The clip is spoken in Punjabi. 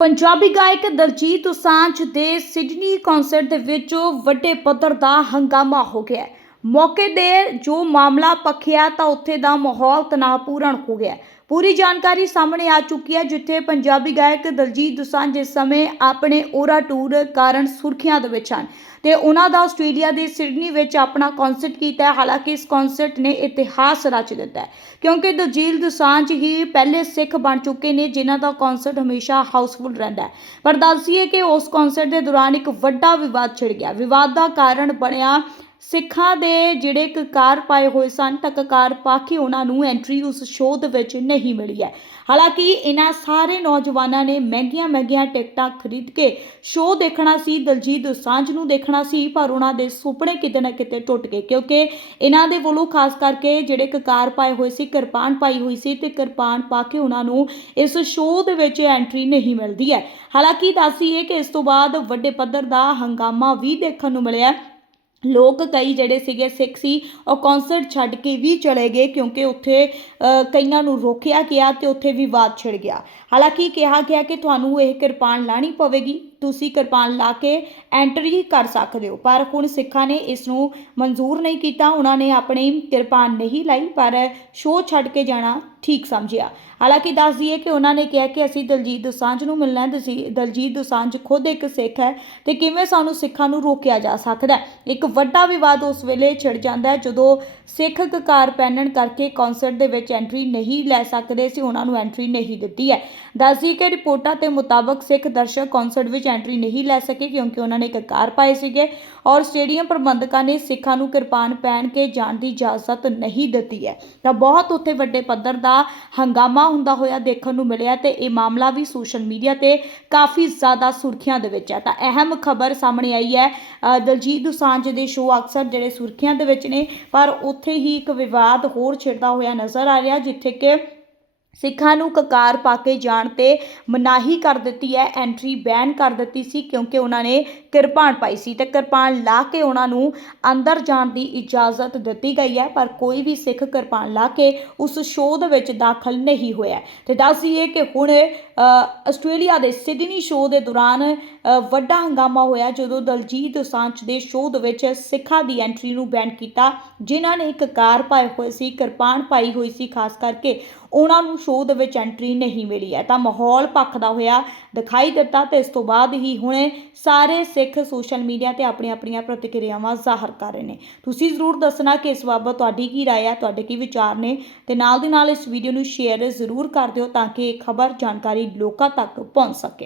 ਪੰਜਾਬੀ ਗਾਇਕ ਦਲਜੀਤ ਦੋਸਾਂਝ ਦੇ ਸਿਡਨੀ ਕਨਸਰਟ ਦੇ ਵਿੱਚ ਵੱਡੇ ਪੱਧਰ ਦਾ ਹੰਗਾਮਾ ਹੋ ਗਿਆ ਮੌਕੇ ਦੇ ਜੋ ਮਾਮਲਾ ਪੱਖਿਆ ਤਾਂ ਉੱਥੇ ਦਾ ਮਾਹੌਲ ਤਣਾਅਪੂਰਨ ਹੋ ਗਿਆ ਪੂਰੀ ਜਾਣਕਾਰੀ ਸਾਹਮਣੇ ਆ ਚੁੱਕੀ ਹੈ, ਜਿੱਥੇ ਪੰਜਾਬੀ ਗਾਇਕ ਦਲਜੀਤ ਦੋਸਾਂਝ ਇਸ ਸਮੇਂ ਆਪਣੇ ਓਰਾ ਟੂਰ ਕਾਰਨ ਸੁਰਖੀਆਂ ਦੇ ਵਿੱਚ ਹਨ ਤੇ ਉਹਨਾਂ ਦਾ ਆਸਟ੍ਰੇਲੀਆ ਦੇ ਸਿਡਨੀ ਵਿੱਚ ਆਪਣਾ ਕਨਸਰਟ ਕੀਤਾ ਹੈ। ਹਾਲਾਂਕਿ ਇਸ ਕਨਸਰਟ ਨੇ ਇਤਿਹਾਸ ਰਚ ਦਿੱਤਾ ਹੈ, ਕਿਉਂਕਿ ਦਲਜੀਤ ਦੋਸਾਂਝ ਹੀ ਪਹਿਲੇ ਸਿੱਖ ਬਣ ਚੁੱਕੇ ਨੇ, ਜਿਨ੍ਹਾਂ ਦਾ ਕਨਸਰਟ ਹਮੇਸ਼ਾ ਹਾਊਸਫੁੱਲ ਰਹਿੰਦਾ ਹੈ। ਪਰ ਦੱਸੀਏ ਕਿ ਉਸ ਕਨਸਰਟ ਦੇ ਦੌਰਾਨ ਇੱਕ ਵੱਡਾ ਵਿਵਾਦ ਛਿੜ ਗਿਆ। ਵਿਵਾਦ ਦਾ ਕਾਰਨ ਬਣਿਆ ਸਿੱਖਾਂ ਦੇ ਜਿਹੜੇ ਕਕਾਰ ਪਾਏ ਹੋਏ ਸਨ, ਤਾਂ ਕਕਾਰ ਪਾ ਕੇ ਉਹਨਾਂ ਨੂੰ ਐਂਟਰੀ ਉਸ ਸ਼ੋਅ ਦੇ ਵਿੱਚ ਨਹੀਂ ਮਿਲੀ ਹੈ। ਹਾਲਾਂਕਿ ਇਹਨਾਂ ਸਾਰੇ ਨੌਜਵਾਨਾਂ ਨੇ ਮਹਿੰਗੀਆਂ ਮਹਿੰਗੀਆਂ ਟਿਕਟਾਂ ਖਰੀਦ ਕੇ ਸ਼ੋਅ ਦੇਖਣਾ ਸੀ, ਦਲਜੀਤ ਦੋਸਾਂਝ ਨੂੰ ਦੇਖਣਾ ਸੀ, ਪਰ ਉਹਨਾਂ ਦੇ ਸੁਪਨੇ ਕਿਤੇ ਨਾ ਕਿਤੇ ਟੁੱਟ ਗਏ, ਕਿਉਂਕਿ ਇਹਨਾਂ ਦੇ ਵੱਲੋਂ ਖਾਸ ਕਰਕੇ ਜਿਹੜੇ ਕਕਾਰ ਪਾਏ ਹੋਏ ਸੀ, ਕਿਰਪਾਨ ਪਾਈ ਹੋਈ ਸੀ, ਤੇ ਕਿਰਪਾਨ ਪਾ ਕੇ ਉਹਨਾਂ ਨੂੰ ਇਸ ਸ਼ੋਅ ਦੇ ਵਿੱਚ ਐਂਟਰੀ ਨਹੀਂ ਮਿਲਦੀ ਹੈ। ਹਾਲਾਂਕਿ ਦੱਸੀਏ ਕਿ ਇਸ ਤੋਂ ਬਾਅਦ ਵੱਡੇ ਪੱਧਰ ਦਾ ਹੰਗਾਮਾ ਵੀ ਦੇਖਣ ਨੂੰ ਮਿਲਿਆ ਲੋਕ ਕਈ ਜਿਹੜੇ ਸੀਗੇ ਸਿੱਖ ਸੀ, ਉਹ ਕਨਸਰਟ ਛੱਡ ਕੇ ਵੀ ਚਲੇ ਗਏ ਕਿਉਂਕਿ ਉੱਥੇ ਕਈਆਂ ਨੂੰ ਰੋਕਿਆ ਗਿਆ ਅਤੇ ਉੱਥੇ ਵਿਵਾਦ ਛਿੜ ਗਿਆ। ਹਾਲਾਂਕਿ ਕਿਹਾ ਗਿਆ ਕਿ ਤੁਹਾਨੂੰ ਇਹ ਕਿਰਪਾਨ ਲਾਣੀ ਪਵੇਗੀ। ਤੁਸੀਂ ਕਿਰਪਾਨ ਲਾ ਕੇ ਐਂਟਰੀ ਕਰ ਸਕਦੇ ਹੋ। ਪਰ ਹੁਣ ਸਿੱਖਾਂ ਨੇ ਇਸ ਨੂੰ ਮਨਜ਼ੂਰ ਨਹੀਂ ਕੀਤਾ। ਉਹਨਾਂ ਨੇ ਆਪਣੀ ਕਿਰਪਾਨ ਨਹੀਂ ਲਾਈ, ਪਰ ਸ਼ੋਅ ਛੱਡ ਕੇ ਜਾਣਾ ਠੀਕ ਸਮਝਿਆ। ਹਾਲਾਂਕਿ ਦੱਸ ਦਈਏ ਕਿ ਉਹਨਾਂ ਨੇ ਕਿਹਾ ਕਿ ਅਸੀਂ ਦਲਜੀਤ ਦੋਸਾਂਝ ਨੂੰ ਮਿਲਣਾ ਹੈ ਦਲਜੀ- ਦਲਜੀਤ ਦੋਸਾਂਝ ਖੁਦ ਇੱਕ ਸਿੱਖ ਹੈ ਤੇ ਕਿਵੇਂ ਸਾਨੂੰ ਸਿੱਖਾਂ ਨੂੰ ਰੋਕਿਆ ਜਾ ਸਕਦਾ ਹੈ? ਇੱਕ ਵੱਡਾ ਵਿਵਾਦ ਉਸ ਵੇਲੇ ਛਿੜ ਜਾਂਦਾ ਹੈ ਜਦੋਂ ਸਿੱਖ ਕਕਾਰ ਪਹਿਨਣ ਕਰਕੇ ਕਨਸਰਟ ਦੇ ਵਿੱਚ ਐਂਟਰੀ ਨਹੀਂ ਲੈ ਸਕਦੇ ਸੀ। ਉਹਨਾਂ ਨੂੰ ਐਂਟਰੀ ਨਹੀਂ ਦਿੱਤੀ ਹੈ। ਦੱਸਦੀ ਕਿ ਰਿਪੋਰਟਾਂ ਦੇ ਮੁਤਾਬਕ ਸਿੱਖ ਦਰਸ਼ਕ ਕਨਸਰਟ ਵਿੱਚ ਐਂਟਰੀ ਨਹੀਂ ਲੈ ਸਕੇ ਕਿਉਂਕਿ ਉਹਨਾਂ ਨੇ ਕਕਾਰ ਪਾਏ ਸੀਗੇ ਔਰ ਸਟੇਡੀਅਮ ਪ੍ਰਬੰਧਕਾਂ ਨੇ ਸਿੱਖਾਂ ਨੂੰ ਕਿਰਪਾਨ ਪਹਿਨ ਕੇ ਜਾਣ ਦੀ ਇਜਾਜ਼ਤ ਨਹੀਂ ਦਿੱਤੀ ਹੈ। ਤਾਂ ਬਹੁਤ ਉੱਥੇ ਵੱਡੇ ਪੱਧਰ ਦਾ ਹੰਗਾਮਾ ਹੁੰਦਾ ਹੋਇਆ ਦੇਖਣ ਨੂੰ ਮਿਲਿਆ ਤੇ ਇਹ ਮਾਮਲਾ ਵੀ ਸੋਸ਼ਲ ਮੀਡੀਆ ਤੇ ਕਾਫੀ ਜ਼ਿਆਦਾ ਸੁਰਖੀਆਂ ਦੇ ਵਿੱਚ ਹੈ। ਤਾਂ ਅਹਿਮ ਖਬਰ ਸਾਹਮਣੇ ਆਈ ਹੈ ਦਲਜੀਤ ਦੋਸਾਂਝ ਦੇ ਸ਼ੋਅ ਅਕਸਰ ਜਿਹੜੇ ਸੁਰਖੀਆਂ ਦੇ ਵਿੱਚ ਨੇ, ਪਰ ਉੱਥੇ ਹੀ ਇੱਕ ਵਿਵਾਦ ਹੋਰ ਛਿੜਦਾ ਹੋਇਆ ਨਜ਼ਰ ਆ ਰਿਹਾ ਜਿੱਥੇ ਕਿ ਸਿੱਖਾਂ ਨੂੰ ਕਕਾਰ ਪਾ ਕੇ ਜਾਣ ਤੇ ਮਨਾਹੀ ਕਰ ਦਿੱਤੀ ਹੈ ਐਂਟਰੀ ਬੈਨ ਕਰ ਦਿੱਤੀ ਸੀ ਕਿਉਂਕਿ ਉਹਨਾਂ ਨੇ ਕਿਰਪਾਨ ਪਾਈ ਸੀ ਤੇ ਕਿਰਪਾਨ ਲਾ ਕੇ ਉਹਨਾਂ ਨੂੰ ਅੰਦਰ ਜਾਣ ਦੀ ਇਜਾਜ਼ਤ ਦਿੱਤੀ ਗਈ ਹੈ, ਪਰ ਕੋਈ ਵੀ ਸਿੱਖ ਕਿਰਪਾਨ ਲਾ ਕੇ ਉਸ ਸ਼ੋਅ ਦੇ ਵਿੱਚ ਦਾਖਲ ਨਹੀਂ ਹੋਇਆ ਤੇ ਦੱਸ ਦਈਏ ਕਿ ਹੁਣ ਆਸਟ੍ਰੇਲੀਆ ਦੇ ਸਿਡਨੀ ਸ਼ੋਅ ਦੇ ਦੌਰਾਨ ਵੱਡਾ ਹੰਗਾਮਾ ਹੋਇਆ ਜਦੋਂ ਦਲਜੀਤ ਦੋਸਾਂਝ ਦੇ ਸ਼ੋਅ ਦੇ ਵਿੱਚ ਸਿੱਖਾਂ ਦੀ ਐਂਟਰੀ ਨੂੰ ਬੈਨ ਕੀਤਾ, ਜਿਨ੍ਹਾਂ ਨੇ ਕਕਾਰ ਪਾਏ ਹੋਏ ਸੀ, ਕਿਰਪਾਨ ਪਾਈ ਹੋਈ ਸੀ, ਖਾਸ ਕਰਕੇ ਉਹਨਾਂ ਨੂੰ ਸ਼ੋਅ ਦੇ ਵਿੱਚ ਐਂਟਰੀ ਨਹੀਂ ਮਿਲੀ ਹੈ ਤਾਂ ਮਾਹੌਲ ਭਖਦਾ ਹੋਇਆ ਦਿਖਾਈ ਦਿੱਤਾ ਤੇ ਇਸ ਤੋਂ ਬਾਅਦ ਹੀ ਹੁਣੇ ਸਾਰੇ ਸਿੱਖ ਸੋਸ਼ਲ ਮੀਡੀਆ ਤੇ ਆਪਣੀਆਂ ਆਪਣੀਆਂ ਪ੍ਰਤੀਕਿਰਿਆਵਾਂ ਜ਼ਾਹਰ ਕਰ ਰਹੇ ਨੇ ਤੁਸੀਂ ਜ਼ਰੂਰ ਦੱਸਣਾ ਕਿ ਇਸ ਬਾਬਤ ਤੁਹਾਡੀ ਕੀ رائے ਹੈ ਤੁਹਾਡੇ ਕੀ ਵਿਚਾਰ ਨੇ ਤੇ ਨਾਲ ਦੀ ਨਾਲ ਇਸ ਵੀਡੀਓ ਨੂੰ ਸ਼ੇਅਰ ਜ਼ਰੂਰ ਕਰ ਦਿਓ ਤਾਂ ਕਿ ਇਹ ਖਬਰ ਜਾਣਕਾਰੀ ਲੋਕਾਂ ਤੱਕ ਪਹੁੰਚ ਸਕੇ